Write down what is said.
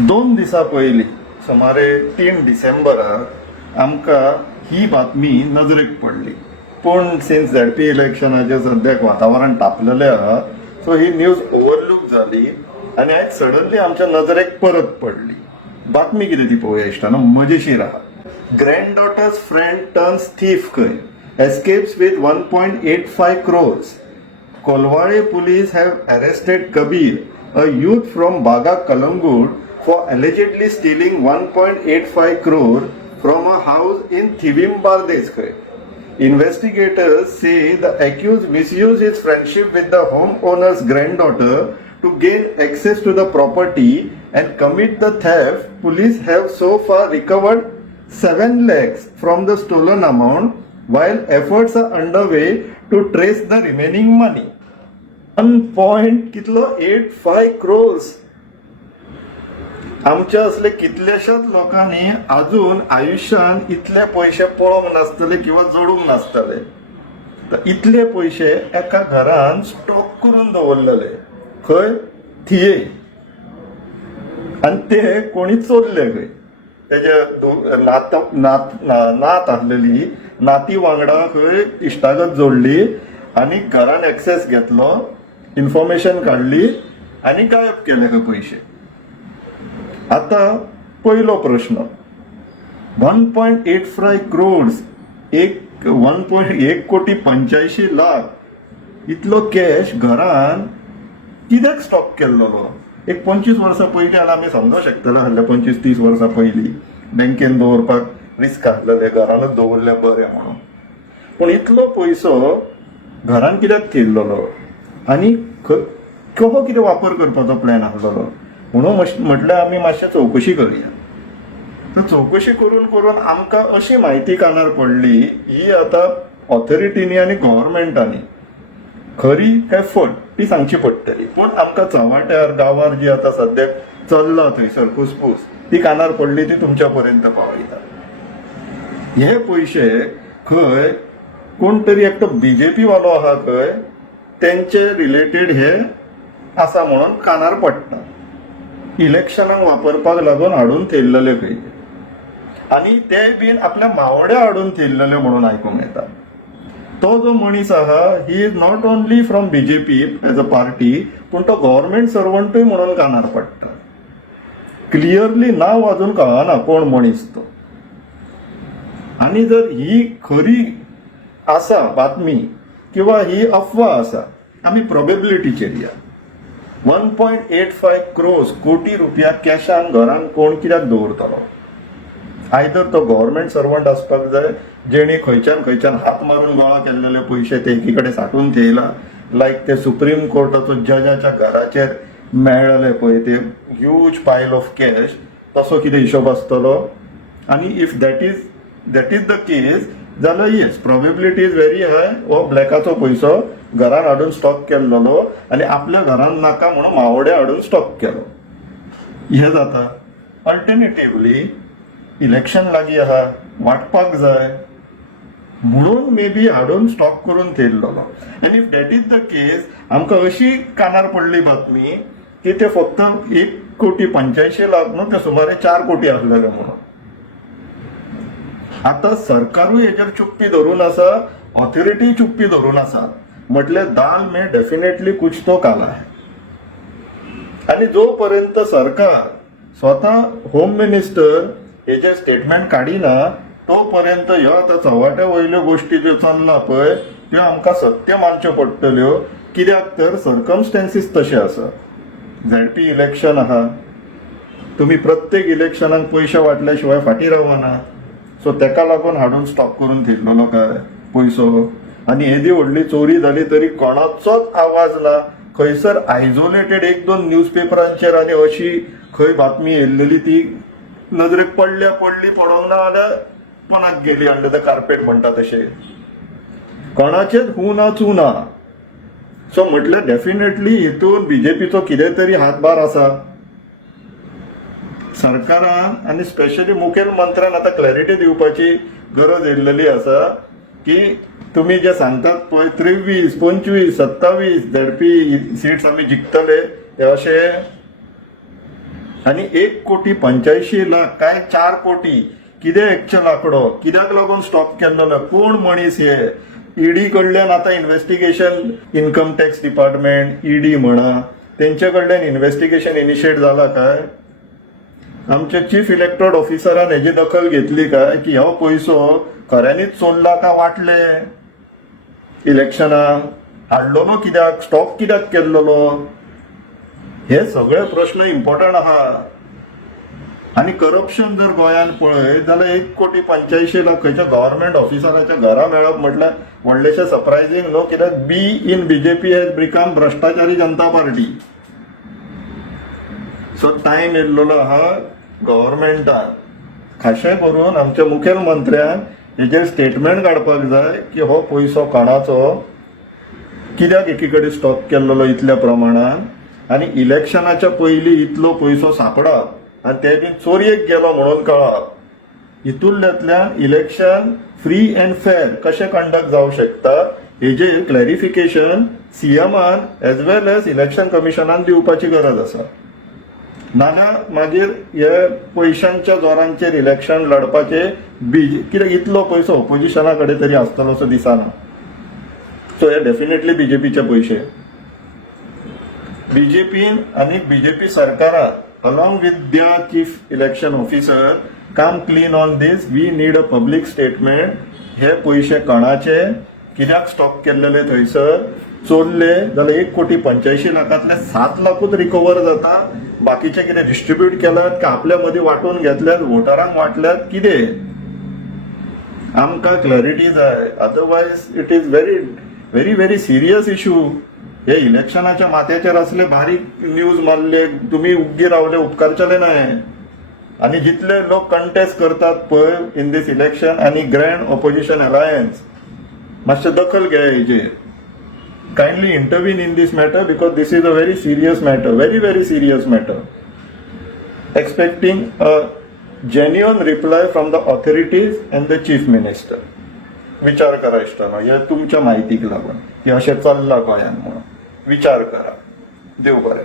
2 दिसा पयलीं सुमारे 3 डिसेंबराक आमकां ही बातमी नजरेक पडली. पूण सिन्स झेडपी इलेक्शनाचे सद्याक वातावरण तापलेलें आहा, सो ही न्यूज ओवरलूक जाली आनी आयज सडनली आमच्या नजरेक परत पडली. बातमी कितें ती पळोवया इश्टानो, मजेशीर आहा. ग्रँडडॉटर्स फ्रेंड टर्न्स थीफ खंय, escapes with 1.85 crores. Kolwale police have arrested Kabir, a youth from Baga Kalangud, for allegedly stealing 1.85 crore from a house in Thivim Bardeskhe. Investigators say the accused misused his friendship with the homeowner's granddaughter to gain access to the property and commit the theft. Police have so far recovered 7 lakhs from the stolen amount, while efforts are underway to trace the remaining money. 1.85 crores. आमच्या असले कितल्याशाच लोकांनी अजून आयुष्यात इतले पैसे पळोवंक नासतले किंवा जोडूंक नासतले. तर इतले पैसे एका घरान स्टॉक करून दवरलेले खंय, थिये, आणि ते कोणी चोरले खंय. तेजे नात आसलेली नाती वांगडा खंय इश्टागत जोडली आणि घरान एक्सेस घेतलो, इन्फॉर्मेशन काढली आणि गायब केले खंय पैसे. आता पहिलो प्रश्न, 1.85 crores, 1.85 इतलो कॅश घरान कित्याक स्टॉक केल्लो. एक 25 वर्सां पयलीं जाल्यार आमी समजूंक शकतले आसले, 25-30 वर्सां पयलीं बँकेन दवरपाक रिस्क आसलेले, घरानच दवरले बरें म्हणून. पूण इतलो पयसो घरान कित्याक थेयल्लो आनी कसो कितें वापर करपाचो प्लॅन आसलेलो म्हणून म्हटल्यार आमी मातशें चवकशी करुया. तर चवकशी करून करून आमकां अशी म्हायती कानार पडली, ही आतां ऑथॉरिटीनी आनी गव्हर्मेंटांनी खरी काय फट ती सांगची पडटली. पूण आमकां चव्हाट्यार गांवार जी आतां सद्याक चल्ला थंयसर खुसपूस ती कानार पडली, ती तुमच्या पर्यंत पावयता. हे पयशे खंय कोण तरी एकटो बीजेपी वालो आहा खंय, तेंचे रिलेटेड हे आसा म्हणून कानार पडटा. इलेक्शनाक वापरपाक लागून हाडून थेयल्लेले खंय, आनी ते बीन आपल्या मावड्या हाडून थेयल्लेले म्हणून आयकूंक येता. तो जो मनीस आहा, he is not only from BJP as a party, पूण तो गव्हर्मेंट सर्वंटूय म्हणून कानार पडटा. क्लियरली नांव अजून कळना कोण मनीस तो. आनी जर ही खरी आसा बातमी किंवा ही अफवा आसा, आमी प्रोबेबिलिटीचेर या. 1.85 crores कोटी रुपया कॅशान घरान कोण कित्याक दवरतलो. आयदर तो गव्हर्मेंट सर्वंट आसपाक जाय, जेणे खंयच्यान हात मारून गोळा केल्लेले पयशे ते एकीकडे सांठून थेयला, लायक ते सुप्रीम कोर्टाचो जजाच्या घराचेर मेळ्ळेले पळय ते ह्यूज पायल ऑफ कॅश, तसो कितें हिशोब आसतलो. आनी इफ दॅट इज द केस जाल्यार yes, probability is very high. हो ब्लॅकाचो पयसो घरान हाडून स्टॉक केल्लो आनी आपल्या घरान नाका म्हणून मावड्या हाडून स्टॉक केलो. हे जाता. अल्टरनेटिव्हली इलेक्शन लागीं आहा, वाटपाक जाय म्हणून मे बी हाडून स्टॉक करून थेयल्लो. आनी इफ दॅट इज द केस, आमकां अशी कानार पडली बातमी की ते फक्त 1.85 न्हू, ते सुमारे 4 कोटी आसलेले म्हणून. आता सरकारूय हेचेर चुप्पी धरून आसा, ऑथॉरिटी चुप्पी धरून आसा. म्हटले दाल में डेफिनेटली कुछ तो काला है. आणि जोपर्यंत सरकार स्वतः होम मिनिस्टर हेचे स्टेटमेंट काडिना, तोपर्यंत ह्यो आतां चव्हाट्या वयल्यो गोष्टी ज्यो चल्ला पळय, त्यो आमकां सत्य मानच्यो पडटल्यो. कित्याक तर सर्कमस्टेन्सीस तशे आसा. झेडपी इलेक्शन आहा, तुमी प्रत्येक इलेक्शनाक पयशे वाटल्या शिवाय फाटी रावना. सो तेका लागून हाडून स्टॉक करून थेयल्लो काय पयसो. आनी येदी व्हडली चोरी जाली तरी कोणाचोच आवाज ना. खंयसर आयसोलेटेड 1-2 न्यूजपेपरांचेर आनी अशी खंय बातमी येयल्लेली ती नजरेक पडली पडोंक ना जाल्यार कोणाक गेली अंडर द कार्पेट म्हणटा तशें. कोणाचेच हू ना चू ना. सो म्हटल्यार डेफिनेटली हितून बीजेपीचो कितें तरी हातभार आसा. सरकारान आनी स्पेशली मुखेलमंत्र्यान आतां क्लॅरिटी दिवपाची गरज येयल्लेली आसा की तुम्ही जे सांगतात पळय 23, 25, 27 झेडपी सीट्स आमी जिखतले, ते अशें आणि 1,85,00,000 काय 4 कोटी कितें एक्चुअल आंकडो कित्याक लागून स्टॉप केल्लो कोण मनीस हे ईडी कडल्यान आता investigation income tax department ED म्हणा तेंचे कडल्यान इन्व्हेस्टिगेशन इनिशिएट जाला काय आमच्या चीफ इलेक्टोरल ऑफिसरान हेजी दखल घेतली काय की हो पयसो खऱ्यांनीच चोरला का वाटले इलेक्शनाक हाडलो कित्याक स्टॉप कित्याक केल्लो हे सगळे प्रश्न इम्पॉर्टंट आहा आणि करप्शन जर गोंयांत पळयत जाल्यार 1,85,00,000 खंयच्या गव्हर्नमेंट ऑफिसराच्या घरा मेळप म्हटल्यार व्हडलेशें सरप्रायझींग न्हू कित्याक be in BJP has become भ्रष्टाचारी जनता पार्टी सो टायम येयल्लो आहा गव्हर्नमेंटान खाशें करून आमच्या मुखेलमंत्र्यान हेजेर स्टेटमेंट काडपाक जाय की हो पयसो कोणाचो कित्याक एकी कडेन स्टॉप केल्लो इतल्या प्रमाणान आणि इलेक्शनाच्या पयलीं इतलो पयसो सांपडप आणि ते बी चोरयेक गेलो म्हणून कळप हितूंतल्यान इलेक्शन फ्री अँड फेअर कशें कंडक्ट जावंक शकता हेजेर क्लॅरिफिकेशन सीएमान एज वेल एज इलेक्शन कमिशनान दिवपाची गरज आसा नाल्यार मागीर हे पयशांच्या जोरांचेर इलेक्शन लडपाचे कित्याक इतलो पयसो ऑपोजिशना कडेन तरी आसतलो असो दिसना सो हे डेफिनेटली बीजेपीचे पयशे बीजेपीन आणि बीजेपी सरकारान along with their chief election officer come clean on this we need a public statement हे पयशे कोणाचे कित्याक स्टॉप केल्लेले थंयसर चोरले जाल्यार 1,85,00,000 7 लाखूच रिकवर जाता बाकीचे कितें डिस्ट्रीब्यूट केल्यात का आपल्या मदीं वाटून घेतल्यात वोटरांक वाटल्यात कितें आमकां क्लॅरिटी जाय otherwise it is very very very serious issue हे इलेक्शनाच्या माथ्याचेर असले बारीक न्यूज मारले तुम्ही उग्गी रावले उपकारचले नाही आणि जितले लोक कंटेस्ट करतात पळय इन दिस इलेक्शन आणि ग्रँड ऑपोजिशन अलायन्स मातशें दखल घे हेजेर kindly intervene in this matter because this is a very serious matter very very serious matter expecting a genuine reply from the authorities and the chief minister विचार करा इश्टानो हे तुमच्या माहितीक लागून की अशें चल्लां गोंयांत म्हणून विचार करा देव बरें